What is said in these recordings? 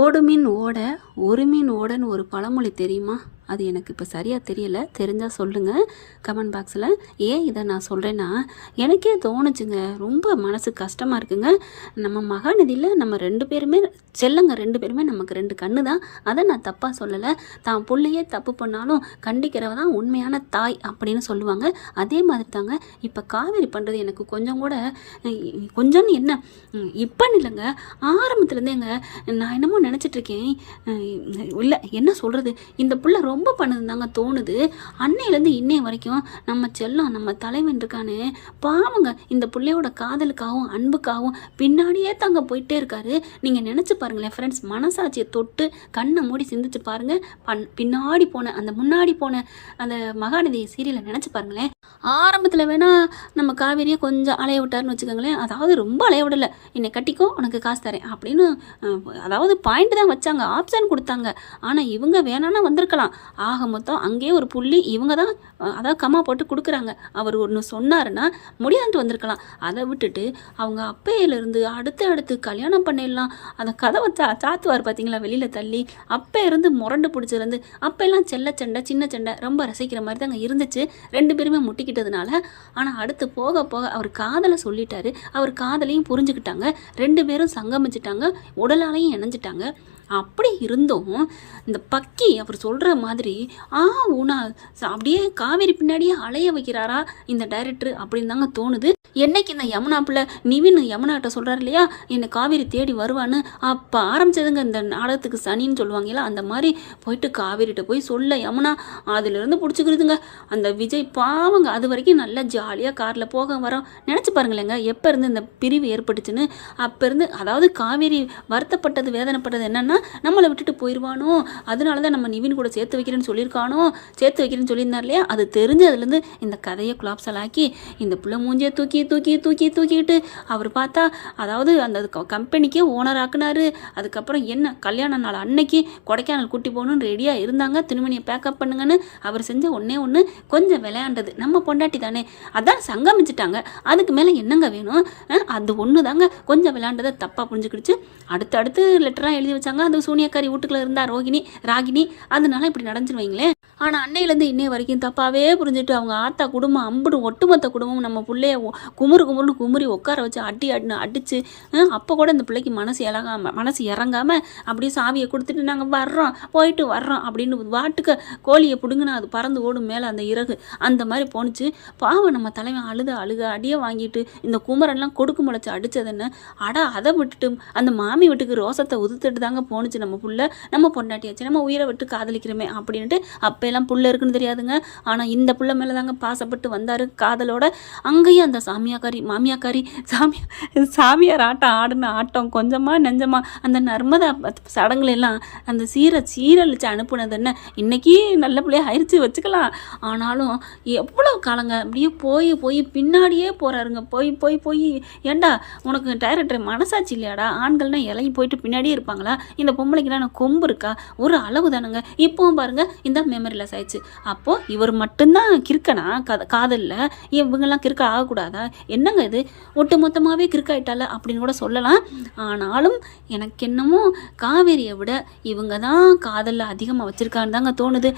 ஓடு மீன் ஓட ஒரு மீன் ஓடன்னு ஒரு பழமொழி தெரியுமா? அது எனக்கு இப்போ சரியாக தெரியல. தெரிஞ்சால் சொல்லுங்கள் கமெண்ட் பாக்ஸில். ஏன் இதை நான் சொல்கிறேன்னா, எனக்கே தோணுச்சுங்க. ரொம்ப மனசு கஷ்டமாக இருக்குங்க. நம்ம மகாநதியில் நம்ம 2 பேருமே செல்லங்க, 2 பேருமே நமக்கு 2 கண்ணு தான். அதை நான் தப்பாக சொல்லலை. தான் பிள்ளையே தப்பு பண்ணாலும் கண்டிக்கிறவ தான் உண்மையான தாய் அப்படின்னு சொல்லுவாங்க. அதே மாதிரி தாங்க இப்போ காவேரி பண்ணுறது எனக்கு கொஞ்சம் கூட கொஞ்சம்னு என்ன இப்போன்னு இல்லைங்க, ஆரம்பத்துலேருந்தேங்க நான் என்னமோ நினச்சிட்ருக்கேன். இல்லை என்ன சொல்கிறது, இந்த பிள்ளை ரொம்ப பண்ணுதுதாங்க தோணுது. அன்னையிலேருந்து இன்னைய வரைக்கும் நம்ம செல்லம் நம்ம தலைவன் இருக்கானே பாவங்க, இந்த பிள்ளையோட காதலுக்காகவும் அன்புக்காகவும் பின்னாடியே தாங்க போயிட்டே இருக்காரு. நீங்கள் நினச்சி பாருங்களேன் ஃப்ரெண்ட்ஸ், மனசாட்சியை தொட்டு கண்ணை மூடி சிந்திச்சு பாருங்கள். பின்னாடி போன அந்த முன்னாடி போன அந்த மகாநதி சீரியலை நினச்சி பாருங்களேன். ஆரம்பத்தில் வேணால் நம்ம காவேரியை கொஞ்சம் அலைய விட்டாருன்னு வச்சுக்கோங்களேன். அதாவது ரொம்ப அலைய விடலை, என்னை கட்டிக்கோ உனக்கு காசு தரேன் அப்படின்னு, அதாவது பாயிண்ட் தான் வச்சாங்க, ஆப்ஷன் கொடுத்தாங்க. ஆனால் இவங்க வேணான்னா வந்திருக்கலாம். ஆக மொத்தம் அங்கேயே ஒரு புள்ளி இவங்க தான், அதாவது கம்மா போட்டு கொடுக்குறாங்க. அவர் ஒன்று சொன்னாருன்னா முடியாதுட்டு வந்திருக்கலாம். அதை விட்டுட்டு அவங்க அப்பையிலேருந்து அடுத்து கல்யாணம் பண்ணிடலாம் அந்த கதவை சாத்துவார் பார்த்தீங்களா வெளியில் தள்ளி, அப்போ இருந்து முரண்டு பிடிச்சிருந்து அப்போல்லாம் செல்ல சண்டை சின்ன சண்டை ரொம்ப ரசிக்கிற மாதிரி தாங்க இருந்துச்சு 2 பேருமே முட்டிக்கிட்டதுனால. ஆனால் அடுத்து போக போக அவர் காதலை சொல்லிட்டாரு, அவர் காதலையும் புரிஞ்சுக்கிட்டாங்க, 2 பேரும் சங்கமிச்சிட்டாங்க, உடலாலையும் இணைஞ்சிட்டாங்க. அப்படி இருந்தும் இந்த பக்கி அவர் சொல்கிற மாதிரி ஊனா அப்படியே காவேரி பின்னாடியே அலைய வைக்கிறாரா இந்த டைரக்டர் அப்படின்னு தாங்க தோணுது. என்னைக்கு இந்த யமுனா பிள்ளை நிவின் யமுனாட்ட சொல்கிறார் இல்லையா, என்னை காவேரி தேடி வருவான்னு, அப்போ ஆரம்பிச்சதுங்க இந்த நாடகத்துக்கு சனின்னு சொல்லுவாங்களா, அந்த மாதிரி போயிட்டு காவேரிட்ட போய் சொல்ல யமுனா அதுலேருந்து பிடிச்சிக்கிறதுங்க. அந்த விஜய் பாவங்க அது வரைக்கும் நல்லா ஜாலியாக காரில் போக வரோம். நினச்சி பாருங்களேங்க, எப்போ இருந்து இந்த பிரிவு ஏற்பட்டுச்சுன்னு. அப்போ இருந்து அதாவது காவேரி வருத்தப்பட்டது வேதனைப்பட்டது என்னென்னா, நம்மளை விட்டுட்டு போயிடுவானோ, அதனால தான் நம்ம நிவின் கூட சேர்த்து வைக்கிறேன்னு சொல்லியிருக்கிறேன்னு சொல்லியிருந்தார் இல்லையா. அது தெரிஞ்சதுலேருந்து இந்த கதையை குலாப்சலாக்கி இந்த பிள்ளை மூஞ்சியை தூக்கிட்டு அவர் பார்த்தா, அதாவது அந்த கம்பெனிக்கே ஓனர் ஆக்குனாரு. அதுக்கப்புறம் என்ன கல்யாண நாள் அன்னைக்கு கொடைக்கானல் கூட்டி போகணுன்னு ரெடியாக இருந்தாங்க. துணிமணியை பேக்கப் பண்ணுங்கன்னு அவர் செஞ்ச ஒன்று கொஞ்சம் விளையாண்டது. நம்ம பொண்டாட்டி தானே, அதான் சங்கமிச்சிட்டாங்க. அதுக்கு மேலே என்னங்க வேணும்? அது ஒன்று தாங்க கொஞ்சம் விளையாண்டதை தப்பாக புரிஞ்சுக்கிடுச்சு. அடுத்து லெட்டராக எழுதி வச்சாங்க. அது சூனியக்காரி வீட்டுக்குள்ளே இருந்தா ராகினி, அதனால இப்படி நடந்துருவீங்களேன். ஆனால் அன்னையிலேருந்து இன்னைய வரைக்கும் தப்பாகவே புரிஞ்சுட்டு அவங்க ஆத்தா குடும்பம் அம்புடு ஒட்டுமொத்த குடும்பம் நம்ம பிள்ளைய குமுறுன்னு குமுறி உட்கார வச்சு அடிச்சு அப்போ கூட இந்த பிள்ளைக்கு மனசு இறங்காமல் அப்படியே சாவியை கொடுத்துட்டு நாங்கள் போயிட்டு வர்றோம் அப்படின்னு வாட்டுக்க கோழியை பிடுங்கினா அது பறந்து ஓடும் மேலே அந்த இறகு அந்த மாதிரி போணுச்சு. பாவம் நம்ம தலைவன் அழுக அடியை வாங்கிட்டு இந்த குமரன்லாம் கொடுக்கு முளைச்சி அடித்தது என்ன, அதை விட்டுட்டு அந்த மாமி வீட்டுக்கு ரோசத்தை உதுத்துட்டு தாங்க போணுச்சு நம்ம புள்ள. நம்ம பொண்டாட்டியாச்சு, நம்ம உயிரை விட்டு காதலிக்கிறோமே அப்படின்ட்டு அப்போ எல்லாம் புள்ள இருக்குன்னு தெரியாதுங்க. ஆனால் இந்த புள்ள மேலே தாங்க பாசப்பட்டு வந்தார் காதலோட. அங்கேயும் அந்த மாமியாக்காரி சாமியார் ஆட்டம் ஆடின ஆட்டம் கொஞ்சமாக நெஞ்சமாக அந்த நர்மதா சடங்குலாம் அந்த சீரழிச்சு அனுப்புனது என்ன, இன்றைக்கி நல்ல பிள்ளைய ஆயிடுச்சு வச்சுக்கலாம். ஆனாலும் எவ்வளோ காலங்க அப்படியே போய் பின்னாடியே போகிறாருங்க. போய் ஏண்டா உனக்கு டைரக்டர் மனசாட்சி இல்லையாடா? ஆண்கள்னா இலையும் போயிட்டு பின்னாடியே இருப்பாங்களா? இந்த பொம்பளைக்கெல்லாம் நான் கொம்பு இருக்கா? ஒரு அளவு தானுங்க. இப்போவும் பாருங்க இந்த மெமரி லாஸ் ஆயிடுச்சு. அப்போது இவர் மட்டும்தான் கிறுக்கனா காதலில்? இவங்கெல்லாம் கிறுக்க ஆகக்கூடாதா? என்னங்க இது ஒட்டு மொத்தமாகவே கிறுக்காயிட்டால அப்படின்னு கூட சொல்லலாம். ஆனாலும் எனக்கு என்னமோ காவேரியை விட இவங்க தான் காதலில் அதிகமாக வச்சுருக்கான்னு தாங்க தோணுது.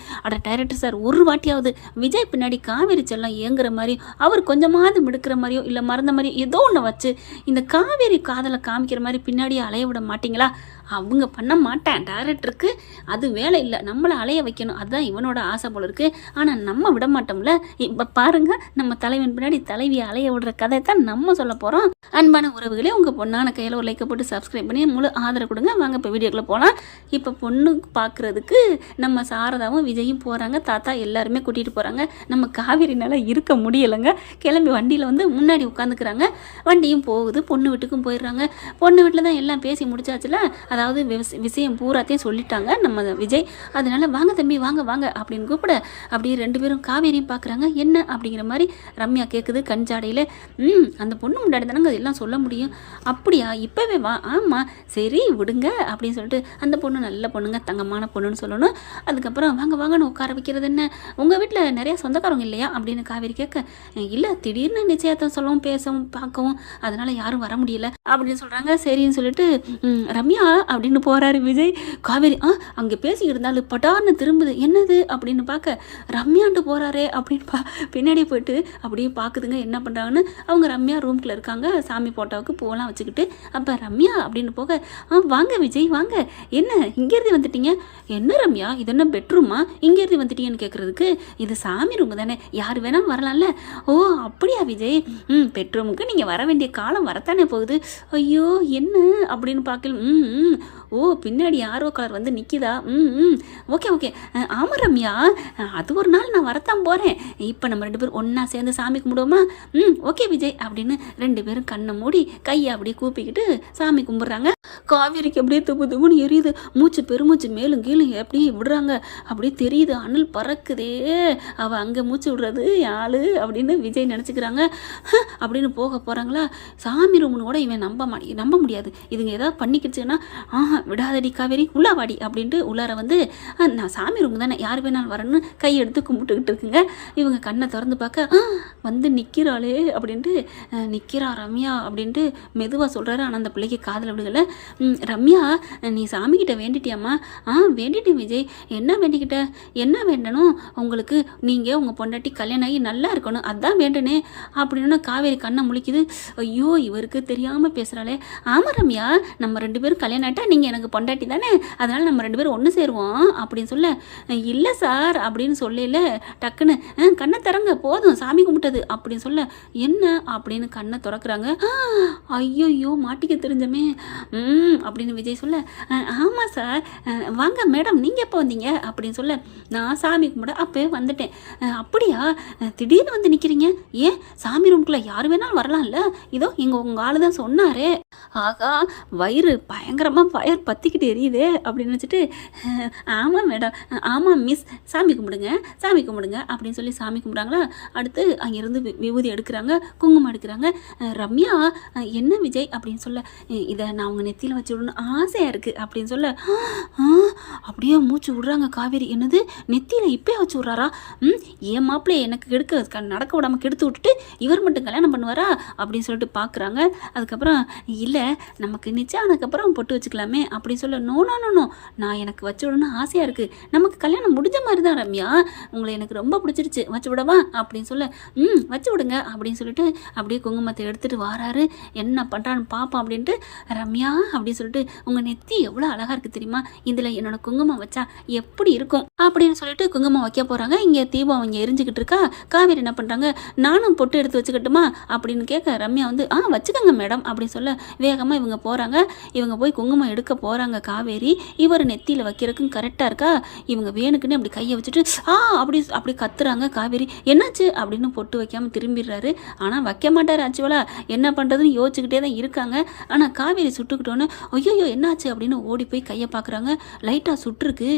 டைரக்டர் சார் ஒரு வாட்டியாவது விஜய் பின்னாடி காவேரி செல்லம் ஏங்குற மாதிரி, அவர் கொஞ்சமாவது மிடுக்கிற மாதிரியோ இல்லை மறந்த மாதிரியோ ஏதோ ஒன்று வச்சு இந்த காவேரி காதலை காமிக்கிற மாதிரி பின்னாடியே அலைய விட மாட்டிங்களா? அவங்க பண்ண மாட்டேன், டைரக்டருக்கு அது வேலை இல்லை, நம்மளை அலைய வைக்கணும், அதுதான் இவனோட ஆசை போல இருக்குது. ஆனால் நம்ம விட மாட்டோம்ல. இப்போ பாருங்கள், நம்ம தலைவன் பின்னாடி தலைவியை அலைய விடுற கதை தான் நம்ம சொல்ல போகிறோம். அன்பான உறவுகளே, உங்கள் பொண்ணான கையில் ஒரு லைக்கை போட்டு சப்ஸ்கிரைப் பண்ணி முழு ஆதரவு கொடுங்க. வாங்க இப்போ வீடியோக்குள்ளே போகலாம். இப்போ பொண்ணு பார்க்குறதுக்கு நம்ம சாரதாவும் விஜயும் போகிறாங்க. தாத்தா எல்லாருமே கூட்டிகிட்டு போகிறாங்க. நம்ம காவேரினால இருக்க முடியலைங்க. கிளம்பி வண்டியில் வந்து முன்னாடி உட்காந்துக்கிறாங்க. வண்டியும் போகுது, பொண்ணு வீட்டுக்கும் போயிடுறாங்க. பொண்ணு வீட்டில் தான் எல்லாம் பேசி முடிச்சாச்சுல, அதாவது விஷயம் பூராத்தையும் சொல்லிட்டாங்க நம்ம விஜய். அதனால வாங்க தம்பி வாங்க அப்படின்னு கூப்பிட அப்படியே 2 பேரும் காவேரியும் பார்க்குறாங்க. என்ன அப்படிங்கிற மாதிரி ரம்யா கேட்குது கஞ்சாடையில். அந்த பொண்ணு முன்னாடி தானங்க எல்லாம் சொல்ல முடியும். அப்படியா, இப்போவே வா. ஆமாம் சரி விடுங்க அப்படின்னு சொல்லிட்டு அந்த பொண்ணு நல்ல பொண்ணுங்க, தங்கமான பொண்ணுன்னு சொல்லணும். அதுக்கப்புறம் வாங்கன்னு உட்கார வைக்கிறது என்ன, உங்கள் வீட்டில் நிறையா சொந்தக்காரங்க இல்லையா அப்படின்னு காவேரி கேட்க, இல்லை திடீர்னு நிச்சயத்தை சொல்லவும் பேசவும் பார்க்கவும் அதனால் யாரும் வர முடியல அப்படின்னு சொல்கிறாங்க. சரின்னு சொல்லிட்டு ரம்யா அப்படின்னு போகிறாரு விஜய். காவேரி அங்கே பேசிக்கிட்டு இருந்தாலும் பட்டார்னு திரும்புது. என்னது அப்படின்னு பார்க்க ரம்யான்ட்டு போகிறாரே அப்படின்னு பின்னாடி போயிட்டு அப்படியே பார்க்குதுங்க என்ன பண்ணுறாங்கன்னு. அவங்க ரம்யா ரூம்குள்ளே இருக்காங்க, சாமி போட்டோவுக்கு பூவெல்லாம் வச்சுக்கிட்டு. அப்போ ரம்யா அப்படின்னு போக வாங்க விஜய் வாங்க, என்ன இங்கேருந்து வந்துட்டீங்க? என்ன ரம்யா இது என்ன பெட்ரூமா, இங்கேருந்து வந்துட்டீங்கன்னு கேட்குறதுக்கு, இது சாமி ரூமு தானே, யார் வேணாலும் வரலாம்ல. ஓ அப்படியா விஜய், பெட்ரூமுக்கு நீங்கள் வர வேண்டிய காலம் வரத்தானே போகுது. ஐயோ என்ன அப்படின்னு பார்க்கல. ஓ பின்னாடி ஆர்வ கலர் வந்து நிற்கிதா? ஓகே ஓகே ஆமாம் ரம்யா, அது ஒரு நாள் நான் வரத்தான் போகிறேன். இப்போ நம்ம 2 பேரும் ஒன்றா சேர்ந்து சாமி கும்பிடுவோமா? ஓகே விஜய் அப்படின்னு 2 பேரும் கண்ணை மூடி கையை அப்படியே கூப்பிக்கிட்டு சாமி கும்பிட்றாங்க. காவேரிக்கு அப்படியே துப்புன்னு எரியுது, மூச்சு பெருமூச்சு மேலும் கீழும் அப்படியே விடுறாங்க. அப்படியே தெரியுது அனல் பறக்குதே, அவள் அங்கே மூச்சு விடுறது ஆளு அப்படின்னு விஜய் நினச்சிக்கிறாங்க. அப்படின்னு போக போகிறாங்களா, சாமி ரூம்னோட இவன் நம்ப முடியாது, இதுங்க ஏதாவது பண்ணிக்கிடுச்சுன்னா விடாதடி காவேரி உள்ளாவாடி அப்படின்ட்டு உள்ளார வந்து நான் சாமி ரூம் தானே யார் வேணாலும் வரணும்னு கையெடுத்து கும்பிட்டுக்கிட்டு இருக்குங்க. இவங்க கண்ணை திறந்து பார்க்க வந்து நிற்கிறாளே அப்படின்ட்டு நிற்கிறா ரம்யா அப்படின்ட்டு மெதுவாக சொல்கிறாரு. ஆனால் அந்த பிள்ளைக்கு காதில் விடுகலை. ரம்யா நீ சாமிக்கிட்ட வேண்டிட்டியாம்மா? வேண்டிட்டேன் விஜய். என்ன வேண்டிக்கிட்ட? என்ன வேண்டணும் உங்களுக்கு? நீங்கள் உங்கள் பொண்டாட்டி கல்யாணம் ஆகி நல்லா இருக்கணும், அதான் வேண்டனே அப்படின்னு காவேரி கண்ணை முழிக்குது. ஐயோ இவருக்கு தெரியாமல் பேசுகிறாளே. ஆமாம் ரம்யா, நம்ம 2 பேரும் கல்யாணம் ஆகிட்டா நீங்கள் எனக்கு பொண்டாட்டி தானே, அதனால் நம்ம 2 பேரும் ஒன்று சேருவோம் அப்படின்னு சொல்ல, இல்லை சார் அப்படின்னு சொல்லல. டக்குன்னு கண்ணை திறங்க போதும் சாமி கும்பிட்டது அப்படின்னு சொல்ல, என்ன அப்படின்னு கண்ணை திறக்கிறாங்க. ஐயோயோ மாட்டிக்க தெரிஞ்சமே அப்படின்னு விஜய் சொல்ல, ஆமாம் சார் வாங்க மேடம் நீங்கள் எப்போ வந்தீங்க அப்படின்னு சொல்ல, நான் சாமி கும்பிட அப்போயே வந்துட்டேன். அப்படியா, திடீர்னு வந்து நிற்கிறீங்க, ஏன் சாமி ரூம்குள்ளே யார் வேணாலும் வரலாம்ல, இதோ உங்கள் ஆள் தான் சொன்னாரே. ஆகா வயிறு பயங்கரமாக ஃபயர் பற்றிக்கிட்டு எரியுதே அப்படின்னு நினச்சிட்டு, ஆமாம் மேடம் ஆமாம் மிஸ் சாமி கும்பிடுங்க சாமி கும்பிடுங்க அப்படின்னு சொல்லி சாமி கும்பிட்றாங்களா. அடுத்து அங்கேருந்து விபூதி எடுக்கிறாங்க, குங்குமம் எடுக்கிறாங்க. ரம்யா என்ன விஜய் அப்படின்னு சொல்ல, இதை நான் அவங்க நெத்தியில் வச்சு விடணும் ஆசையாக இருக்குது அப்படின்னு சொல்ல, அப்படியே மூச்சு விட்றாங்க காவேரி. என்னது நெத்தியில் இப்போயே வச்சு விட்றாரா? ஏன் மாப்பிள்ளை எனக்கு நடக்க விடாமல் கெடுத்து விட்டுட்டு இவர் மட்டும் கல்யாணம் பண்ணுவாரா அப்படின்னு சொல்லிட்டு பார்க்குறாங்க. அதுக்கப்புறம் இல்லை நமக்கு நிச்சயம் ஆனதுக்கப்புறம் பொட்டு வச்சுக்கலாமே அப்படின்னு சொல்ல, நோ நோ நோ நோ நான் எனக்கு வச்சு விடணும் ஆசையாக இருக்குது, நமக்கு கல்யாணம் முடிஞ்ச மாதிரி தான் ரம்யா, உங்களை எனக்கு ரொம்ப பிடிச்சிருச்சு வச்சு விடவா அப்படின்னு சொல்ல, வச்சு விடுங்க அப்படின்னு சொல்லிட்டு அப்படியே குங்குமத்தை எடுத்துகிட்டு வாராரு. என்ன பண்ணுறான்னு பார்ப்போம் அப்படின்ட்டு, ரம்யா அப்படின்னு சொல்லிட்டு உங்கள் நெத்தி எவ்வளோ அழகாக இருக்குது தெரியுமா, இதில் என்னோட குங்குமம் வச்சா எப்படி இருக்கும் அப்படின்னு சொல்லிட்டு குங்குமம் வைக்க போகிறாங்க. இங்கே தீபம் இங்கே எரிஞ்சுக்கிட்டு இருக்கா. காவேரி என்ன பண்ணுறாங்க, நானும் பொட்டு எடுத்து வச்சுக்கட்டுமா அப்படின்னு கேட்க, ரம்யா வந்து வச்சுக்கோங்க மேடம் அப்படின்னு சொல்ல, வேகமாக இவங்க போகிறாங்க. இவங்க போய் குங்குமம் எடுக்க போகிறாங்க. காவேரி இவர் நெத்தியில் வைக்கிறதுக்கும் கரெக்டாக இருக்கா. இவங்க வேணுக்குன்னு அப்படி கையை வச்சுட்டு அப்படி கத்துறாங்க. காவேரி என்னாச்சு அப்படின்னு பொட்டு வைக்காமல் திரும்பிடுறாரு. ஆனால் வைக்க மாட்டார் ஆச்சுவலா, என்ன பண்ணுறதுன்னு யோசிச்சுக்கிட்டே தான் இருக்காங்க. ஆனால் காவேரி சுட்டுக்கிட்டோன்னு ஐயோ என்னாச்சு அப்படின்னு ஓடி போய் கையை பார்க்குறாங்க. லைட்டாக சுட்டுருக்கு.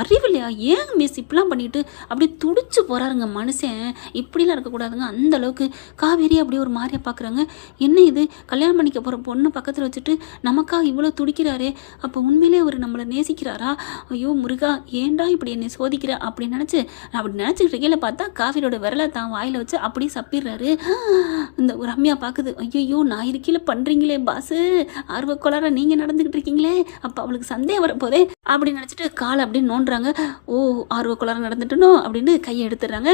அறிவில்லையா, ஏன் மிஸ் இப்படிலாம் பண்ணிட்டு அப்படி துடிச்சு போகிறாருங்க மனுஷன். இப்படிலாம் இருக்கக்கூடாதுங்க. அந்த அளவுக்கு காவேரி அப்படியே ஒரு மாதிரியாக பார்க்குறாங்க. என்ன இது, கல்யாணம் பண்ணிக்க போகிற பொண்ணு பக்கத்தில் வச்சுட்டு நமக்காக இவ்வளோ துடிக்கிறாரே, அப்போ உண்மையிலே அவர் நம்மளை நேசிக்கிறாரா? ஐயோ முருகா ஏன்டா இப்படி என்னை சோதிக்கிற அப்படின்னு நினச்சி அப்படி நினச்சிக்கிட்டு இருக்கையில் பார்த்தா காவேரியோட விரலை தான் வாயில் வச்சு அப்படியே சப்பிடுறாரு. இந்த ரம்யா பார்க்குது, ஐயோ நான் இருக்கையில் பண்ணுறீங்களே பாஸு, ஆர்வக்கோளார நீங்கள் நடந்துக்கிட்டு இருக்கீங்களே, அப்போ அவளுக்கு சந்தேகம் வரப்போதே அப்படின்னு நினச்சிட்டு காலை அப்படின்னு நோண்டுறாங்க. ஓ ஆர்வக்கோளார நடந்துட்டனோ அப்படின்னு கையை எடுத்துடுறாங்க.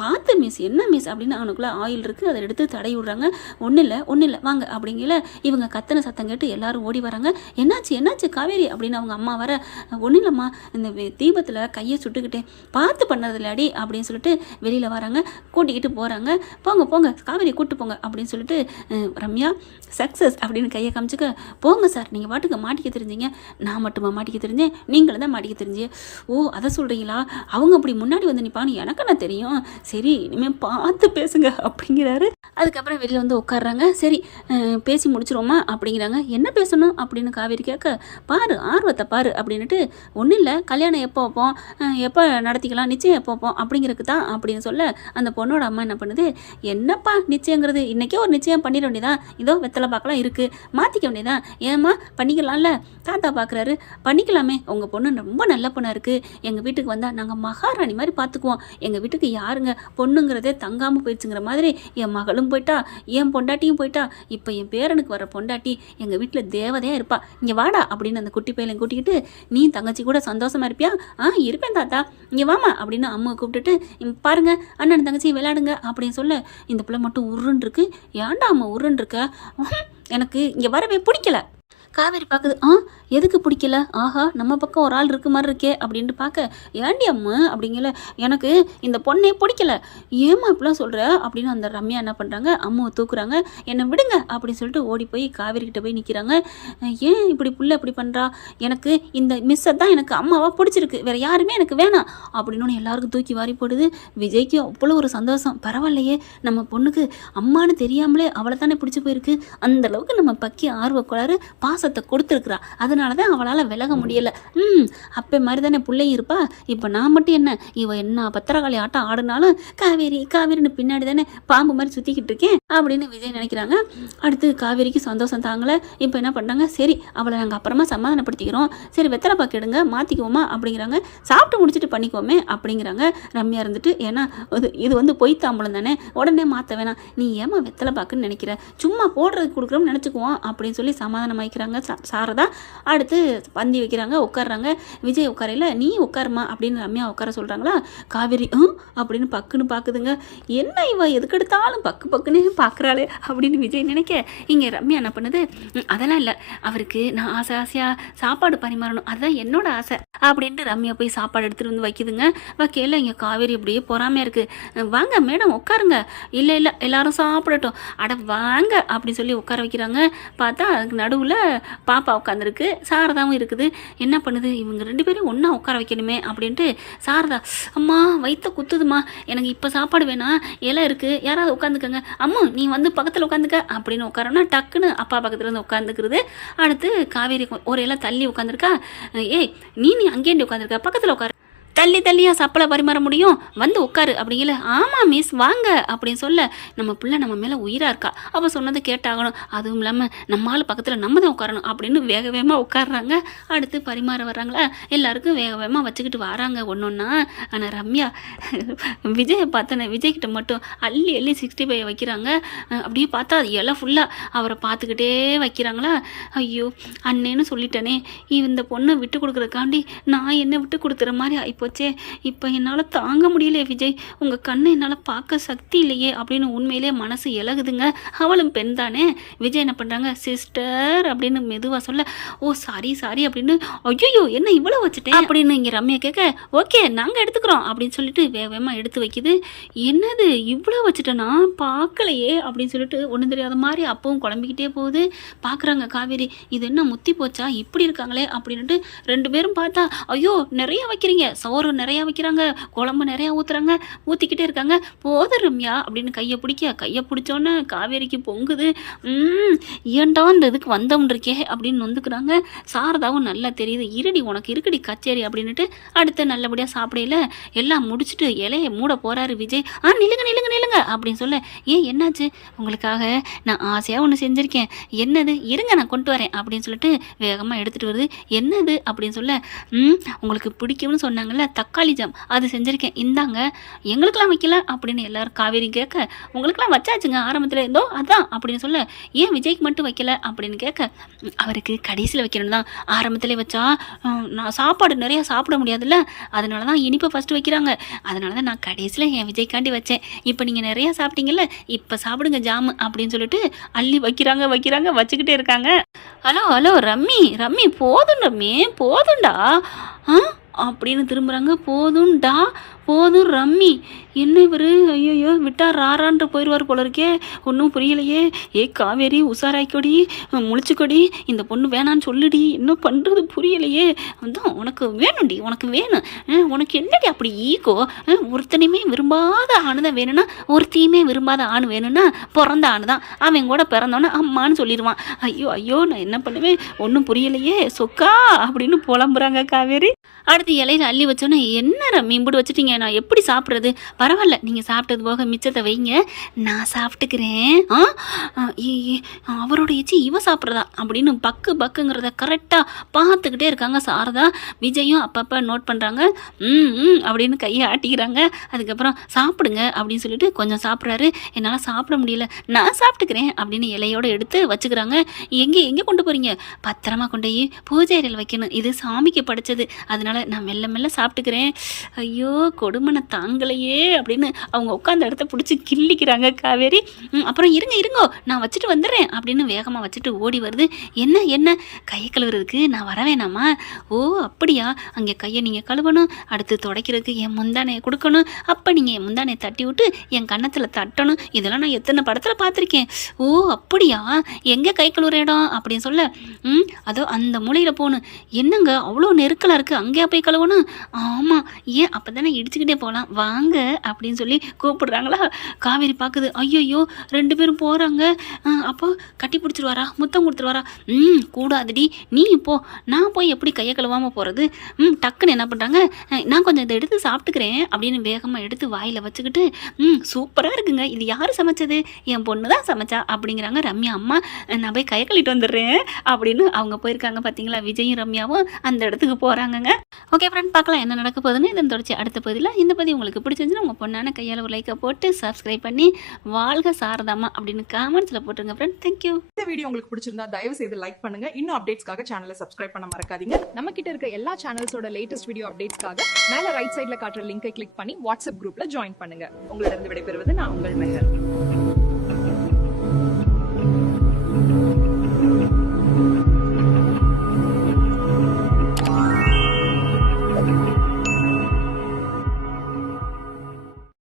பார்த்து மிஸ் என்ன மிஸ் அப்படின்னு அவனுக்குள்ளே ஆயில் இருக்குது, அதை எடுத்து தடை விடுறாங்க. ஒன்றும் இல்லை வாங்க அப்படிங்கல. இவங்க கத்தனை சத்தம் கேட்டு எல்லாரும் ஓடி வராங்க. என்னாச்சு காவேரி அப்படின்னு அவங்க அம்மா வர, ஒன்றும் இல்லைம்மா இந்த தீபத்தில் கையை சுட்டுக்கிட்டேன் பார்த்து பண்ணதில்ல அடி அப்படின்னு சொல்லிட்டு வெளியில் வராங்க. கூட்டிக்கிட்டு போகிறாங்க. போங்க காவேரி கூப்பிட்டு போங்க அப்படின்னு சொல்லிட்டு, ரம்யா சக்ஸஸ் அப்படின்னு கையை காமிச்சுக்க, போங்க சார் நீங்கள் பாட்டுக்கு மாட்டிக்க தெரிஞ்சீங்க, நான் மட்டுமா மாட்டிக்க தெரிஞ்சேன், நீங்களும் தான் மாட்டிக்க தெரிஞ்சு. ஓ அதை சொல்கிறீங்களா, அவங்க அப்படி முன்னாடி வந்து நிற்பான்னு எனக்கு நான் தெரியும், சரி இனிமேல் பார்த்து பேசுங்க அப்படிங்கிறாரு. அதுக்கப்புறம் வெளியில் வந்து உட்காடுறாங்க. சரி பேசி முடிச்சிருவோமா அப்படிங்கிறாங்க. என்ன பேசணும் அப்படின்னு காவேரி கேட்க, பாரு ஆர்வத்தை பாரு அப்படின்ட்டு, ஒன்றும் இல்லை கல்யாணம் எப்போ வைப்போம், எப்போ நடத்திக்கலாம், நிச்சயம் எப்போ வைப்போம் அப்படிங்கிறதுக்கு தான் அப்படின்னு சொல்ல, அந்த பொண்ணோட அம்மா என்ன பண்ணுது, என்னப்பா நிச்சயங்கிறது, இன்றைக்கே ஒரு நிச்சயம் பண்ணிட வேண்டியதான், இதோ வெத்தலை பார்க்கலாம் இருக்குது மாற்றிக்க வேண்டியதான், ஏம்மா பண்ணிக்கலாம்ல, தாத்தா பார்க்குறாரு, பண்ணிக்கலாமே, உங்கள் பொண்ணு ரொம்ப நல்ல பொண்ணாக இருக்குது, எங்கள் வீட்டுக்கு வந்தால் நாங்கள் மகாராணி மாதிரி பார்த்துக்குவோம், எங்கள் வீட்டுக்கு யாருங்க பொண்ணுங்கிறதே தங்காமல் போயிடுச்சுங்கிற மாதிரி என் மகளும் போயிட்டா, என் பொண்டாட்டியும் போயிட்டா, இப்போ என் பேரனுக்கு வர பொண்டாட்டி எங்கள் வீட்டில் தேவதையாக இருப்பா, இங்கே வாடா அப்படின்னு அந்த குட்டி பையனை கூட்டிக்கிட்டு, நீ தங்கச்சி கூட சந்தோஷமா இருப்பியா? இருப்பேன் தாத்தா, இங்கே வாமா அப்படின்னு அம்மாவை கூப்பிட்டுட்டு, பாருங்க அண்ணன் தங்கச்சி விளையாடுங்க அப்படின்னு சொல்ல, இந்த பிள்ளை மட்டும் உருன்னு இருக்கு. ஏன்டா அம்மா உருன்னு இருக்க? எனக்கு இங்கே வரவே பிடிக்கல. காவேரி பார்க்குது, எதுக்கு பிடிக்கல? ஆஹா, நம்ம பக்கம் ஒரு ஆள் இருக்கு மாதிரி இருக்கே அப்படின்ட்டு பார்க்க, ஏண்டி அம்மா அப்படிங்கல, எனக்கு இந்த பொண்ணே பிடிக்கல. ஏம்மா இப்படிலாம் சொல்கிற அப்படின்னு அந்த ரம்யா என்ன பண்ணுறாங்க, அம்மாவை தூக்குறாங்க. என்னை விடுங்க அப்படின்னு சொல்லிட்டு ஓடி போய் காவேரி கிட்ட போய் நிற்கிறாங்க. ஏன் இப்படி புள்ள இப்படி பண்ணுறா? எனக்கு இந்த மிஸ்ஸை தான் எனக்கு அம்மாவாக பிடிச்சிருக்கு, வேறு யாருமே எனக்கு வேணாம் அப்படின்னு எல்லாருக்கும் தூக்கி வாரி போடுது. விஜய்க்கு அவ்வளோ ஒரு சந்தோஷம். பரவாயில்லையே, நம்ம பொண்ணுக்கு அம்மானு தெரியாமலே அவளை தானே பிடிச்சி போயிருக்கு. அந்தளவுக்கு நம்ம பக்கி ஆர்வக்கோளாறு பாசத்தை கொடுத்துருக்குறா. அதனால தான் அவளால் விலக முடியலை. அப்போ மாதிரி தானே பிள்ளையும் இருப்பா. இப்போ நான் மட்டும் என்ன, இவ என்ன பத்திரகாளி ஆட்டம் ஆடினாலும் காவேரி காவேரின்னு பின்னாடி தானே பாம்பு மாதிரி சுற்றிக்கிட்டு இருக்கேன் அப்படின்னு விஜய் நினைக்கிறாங்க. அடுத்து காவேரிக்கு சந்தோஷம் தாங்கலை. இப்போ என்ன பண்ணுறாங்க, சரி அவளை நாங்கள் அப்புறமா சமாதானப்படுத்திக்கிறோம், சரி வெத்தலை பாக்கு எடுங்க மாற்றிக்குவோமா அப்படிங்கிறாங்க. சாப்பிட்டு முடிச்சுட்டு பண்ணிக்குவோமே அப்படிங்கிறாங்க ரம்யா இருந்துட்டு. ஏன்னா இது வந்து பொய் தாம்பலம் தானே, உடனே மாற்ற வேணாம், நீ ஏமா வெத்தலை பாக்குன்னு நினைக்கிற, சும்மா போடுறதுக்கு கொடுக்குறோம்னு நினச்சிக்குவோம் அப்படின்னு சொல்லி சமாதானம் ஆகிக்கிறாங்க சாரதா. அடுத்து பந்தி வைக்கிறாங்க, உட்காடுறாங்க. விஜய் உட்காரையில் நீ உட்காருமா அப்படின்னு ரம்யா உட்கார சொல்கிறாங்களா. காவேரி அப்படின்னு பக்குன்னு பார்க்குதுங்க. என்ன இவ எதுக்கெடுத்தாலும் பக்கு பக்குன்னு பார்க்குறாளே அப்படின்னு விஜய் நினைக்க, இங்கே ரம்யா என்ன பண்ணுது, அதெல்லாம் இல்லை, அவருக்கு நான் ஆசையாக சாப்பாடு பரிமாறணும், அதுதான் என்னோட ஆசை அப்படின்ட்டு ரம்யா போய் சாப்பாடு எடுத்துகிட்டு வந்து வைக்குதுங்க. வைக்கல இங்கே காவேரி அப்படியே பொறாமையாக இருக்குது. வாங்க மேடம் உட்காருங்க. இல்லை இல்லை எல்லாரும் சாப்பிடட்டும். அட வாங்க அப்படின்னு சொல்லி உட்கார வைக்கிறாங்க. பார்த்தா அதுக்கு நடுவில் பாப்பா உட்காந்துருக்கு, சாரதாவும் இருக்குது. என்ன பண்ணுது, இவங்க ரெண்டு பேரும் ஒன்றா உட்கார வைக்கணுமே அப்படின்ட்டு சாரதா, அம்மா வயிற்ற குத்துதுமா, எனக்கு இப்போ சாப்பாடு வேணாம், இலை இருக்குது, யாராவது உட்காந்துக்கங்க, அம்மா நீ வந்து பக்கத்தில் உட்காந்துக்க அப்படின்னு உட்காரோன்னா டக்குன்னு அப்பா பக்கத்தில் இருந்து உட்காந்துக்கிறது. அடுத்து காவேரி ஒரு இலை தள்ளி உட்காந்துருக்கா. ஏய் நீ அங்கேயே உட்காந்துருக்க, பக்கத்தில் உட்காரு, தள்ளி தள்ளியாக சப்பலை பரிமாற முடியும், வந்து உட்காரு அப்படிங்கல. ஆமாம் மிஸ் வாங்க அப்படின்னு சொல்ல, நம்ம பிள்ளை நம்ம மேலே உயிராக இருக்கா, அப்போ சொன்னது கேட்டாகணும், அதுவும் இல்லாமல் நம்மளால் பக்கத்தில் நம்ம தான் உட்காரணும் அப்படின்னு வேக வேகமாக உட்காடுறாங்க. அடுத்து பரிமாற வர்றாங்களா, எல்லாருக்கும் வேக வேகமாக வச்சுக்கிட்டு வராங்க ஒன்றொன்னா. ஆனால் ரம்யா விஜயை பார்த்தனே, விஜய்கிட்ட மட்டும் அள்ளி அள்ளி 65 வைக்கிறாங்க. அப்படியே பார்த்தா அது இலை ஃபுல்லாக அவரை பார்த்துக்கிட்டே வைக்கிறாங்களா. ஐயோ அண்ணேன்னு சொல்லிட்டேனே, இந்த பொண்ணை விட்டு கொடுக்குறதுக்காண்டி நான் என்ன விட்டு கொடுத்துற மாதிரி போச்சே, இப்போ என்னால் தாங்க முடியலையே விஜய், உங்கள் கண்ணை என்னால் பார்க்க சக்தி இல்லையே அப்படின்னு உண்மையிலே மனசு இலகுதுங்க. அவளும் பெண் தானே. விஜய் என்ன பண்ணுறாங்க, சிஸ்டர் அப்படின்னு மெதுவாக சொல்ல, ஓ சாரி சாரி அப்படின்னு, ஐயோ என்ன இவ்வளோ வச்சுட்டேன் அப்படின்னு இங்கே ரம்யா கேட்க, ஓகே நாங்கள் எடுத்துக்கிறோம் அப்படின்னு சொல்லிட்டு வேகமாக எடுத்து வைக்கிது. என்னது இவ்வளோ வச்சுட்டேன்னா பார்க்கலையே அப்படின்னு சொல்லிட்டு ஒன்றும் தெரியாத மாதிரி அப்பவும் குழம்பிக்கிட்டே போகுது. பார்க்குறாங்க காவேரி, இது என்ன முத்தி போச்சா இப்படி இருக்காங்களே அப்படின்ட்டு ரெண்டு பேரும் பார்த்தா, ஐயோ நிறைய வைக்கிறீங்க, சோறு நிறையா வைக்கிறாங்க, குழம்பு நிறையா ஊற்றுறாங்க, ஊற்றிக்கிட்டே இருக்காங்க, போதும் ரம்யா அப்படின்னு கையை பிடிச்சோன்னே காவேரிக்கு பொங்குது. ஏன்டா இந்த இதுக்கு வந்தவன் இருக்கே அப்படின்னு வந்துக்கிறாங்க. சாரதாவும் நல்லா தெரியுது, இருடி உனக்கு இருக்குடி கச்சேரி அப்படின்ட்டு அடுத்து நல்லபடியாக சாப்பிடையில எல்லாம் முடிச்சுட்டு இலையை மூட போகிறாரு விஜய். நில்லுங்க நில்லுங்க நில்லுங்க அப்படின்னு சொல்ல, ஏன் என்னாச்சு, உங்களுக்காக நான் ஆசையாக ஒன்று செஞ்சுருக்கேன், என்னது இருங்க நான் கொண்டு வரேன் அப்படின்னு சொல்லிட்டு வேகமாக எடுத்துகிட்டு வருது. என்னது அப்படின்னு சொல்ல, உங்களுக்கு பிடிக்கும்னு சொன்னாங்கல்ல தக்காளி ஜாம், அது செஞ்சுருக்கேன், இந்தாங்க. எங்களுக்கெல்லாம் வைக்கல அப்படின்னு எல்லாரும் காவேரி கேட்க, உங்களுக்கெல்லாம் வச்சாச்சுங்க ஆரம்பத்தில் இருந்தோ அதான் அப்படின்னு சொல்ல, ஏன் விஜய்க்கு மட்டும் வைக்கல அப்படின்னு கேட்க, அவருக்கு கடைசியில் வைக்கணும் தான், ஆரம்பத்திலே வச்சா நான் சாப்பாடு நிறையா சாப்பிட முடியாதுல்ல, அதனால தான் இனிப்பை ஃபஸ்ட்டு வைக்கிறாங்க, அதனால தான் நான் கடைசியில் என் விஜய்க்காண்டி வச்சேன், இப்போ நீங்கள் நிறையா சாப்பிட்டீங்கல்ல இப்போ சாப்பிடுங்க ஜாமு அப்படின்னு சொல்லிட்டு அள்ளி வைக்கிறாங்க வச்சுக்கிட்டே இருக்காங்க. ஹலோ ரம்மி போதும் ரம்மி போதும்டா அப்படின்னு திரும்புகிறாங்க. போதும் ரம்மி, என்ன இவர் ஐயோ விட்டா ராரான்ட்டு போயிடுவார் போல இருக்கே, ஒன்றும் புரியலையே. காவேரி உஷாராய்க்கொடி முழிச்சுக்கொடி, இந்த பொண்ணு வேணான்னு சொல்லுடி, என்ன பண்ணுறது புரியலையே. அதான் உனக்கு வேணும்டி, உனக்கு வேணும், உனக்கு என்னடி அப்படி ஈகோ, ஒருத்தனையுமே விரும்பாத ஆணு தான் வேணும்னா, ஒருத்தையுமே விரும்பாத ஆண் வேணும்னா பிறந்த ஆணு தான், அவன் கூட பிறந்தோன்னே அம்மான்னு சொல்லிடுவான். ஐயோ நான் என்ன பண்ணுவேன் ஒன்றும் புரியலையே சொக்கா அப்படின்னு புலம்புறாங்க காவேரி. அடுத்து இலையில அள்ளி வச்சோன்னே, என்ன ரம்மி இம்புட்டு வச்சுட்டீங்க, நான் எப்படி சாப்பிட்றது? பரவாயில்ல, நீங்கள் சாப்பிட்டது போக மிச்சத்தை வைங்க, நான் சாப்பிட்டுக்கிறேன். அவரோட எச்சி இவ சாப்பிட்றதா அப்படின்னு பக்குங்கிறத கரெக்டாக பார்த்துக்கிட்டே இருக்காங்க சாரதா. விஜயும் அப்பப்போ நோட் பண்ணுறாங்க. அப்படின்னு கையை ஆட்டிக்கிறாங்க. அதுக்கப்புறம் சாப்பிடுங்க அப்படின்னு சொல்லிட்டு கொஞ்சம் சாப்பிட்றாரு. என்னால் சாப்பிட முடியல, நான் சாப்பிட்டுக்கிறேன் அப்படின்னு இலையோடு எடுத்து வச்சுக்கிறாங்க. எங்கே கொண்டு போகிறீங்க? பத்திரமா கொண்டு போய் பூஜை அறையில் வைக்கணும், இது சாமிக்கு படைச்சது, அதனால நான் மெல்ல மெல்ல சாப்பிட்டுக்கிறேன். ஐயோ கொடுமனை தாங்கலையே அப்படின்னு அவங்க உட்காந்த இடத்த பிடிச்சி கிள்ளிக்கிறாங்க காவேரி. அப்புறம் இருங்கோ நான் வச்சுட்டு வந்துடுறேன் அப்படின்னு வேகமாக வச்சுட்டு ஓடி வருது. என்ன கையை கழுவுறதுக்கு நான் வர வேணாமா? ஓ அப்படியா, அங்கே கையை நீங்கள் கழுவணும், அடுத்து துடைக்கிறதுக்கு என் முந்தானையை கொடுக்கணும், அப்போ நீங்கள் என் முந்தானையை தட்டி விட்டு என் கன்னத்தில் தட்டணும், இதெல்லாம் நான் எத்தனை படத்தில் பார்த்துருக்கேன். ஓ அப்படியா, எங்கே கை கழுவுற இடம் அப்படின்னு சொல்ல, அதோ அந்த மூலையில் போகணும். என்னங்க அவ்வளோ நெருக்கலாக இருக்குது, அங்கேயா போய் கழுவணும்? ஆமாம், ஏன் அப்போ தானே இடிச்சுக்கிட்டே போகலாம், வாங்க அப்படின்னு சொல்லி கூப்பிடுறாங்களா. காவேரி பார்க்குது, ஐயோ 2 பேரும் போகிறாங்க. அப்போ கட்டி பிடிச்சிருவாரா, முத்தம் கொடுத்துருவாரா? கூடாதுடி, நீ இப்போ நான் போய் எப்படி கையை கழுவாமல் போகிறது? டக்குன்னு என்ன பண்ணுறாங்க, நான் கொஞ்சம் இதை எடுத்து சாப்பிட்டுக்கிறேன் அப்படின்னு வேகமாக எடுத்து வாயில் வச்சுக்கிட்டு, சூப்பராக இருக்குங்க, இது யார் சமைச்சது? என் பொண்ணு தான் சமைச்சா அப்படிங்கிறாங்க ரம்யா அம்மா. நான் போய் கையை கழுவிட்டு வந்துடுறேன் அப்படின்னு அவங்க போயிருக்காங்க. பார்த்தீங்களா, விஜயும் ரம்யாவும் அந்த இடத்துக்கு போகிறாங்கங்க. ஓகே ஃப்ரெண்ட், பார்க்கலாம் என்ன நடக்க போகுதுன்னு. இதன் தொடர்ச்சி அடுத்த பதிவில். இந்த பதிவு உங்களுக்கு பிடிச்சிருந்துச்சுன்னா உங்கள் பொண்ணான கையால் ஒரு லைக்கை போட்டு சப்ஸ்கிரைப் பண்ணி வாழ்க சாரதாமா அப்படின்னு காமெண்ட்ஸில் போட்டுருங்க ஃப்ரெண்ட். தேங்க்யூ. இந்த வீடியோ உங்களுக்கு பிடிச்சிருந்தா தயவு செய்து லைக் பண்ணுங்க. இன்னும் அப்டேட்ஸ்க்காக சேனலை சப்ஸ்கிரைப் பண்ண மறக்காதீங்க. நம்ம கிட்ட இருக்க எல்லா சேனல்ஸோட லேட்டஸ்ட் வீடியோ அப்டேட்ஸ்க்காக மேல ரைட் சைடுல காட்டுற லிங்கை கிளிக் பண்ணி வாட்ஸ்அப் குரூப்ல ஜாயின் பண்ணுங்க. உங்களிடம் விடைபெறுவது நான் உங்கள் மெஹர்.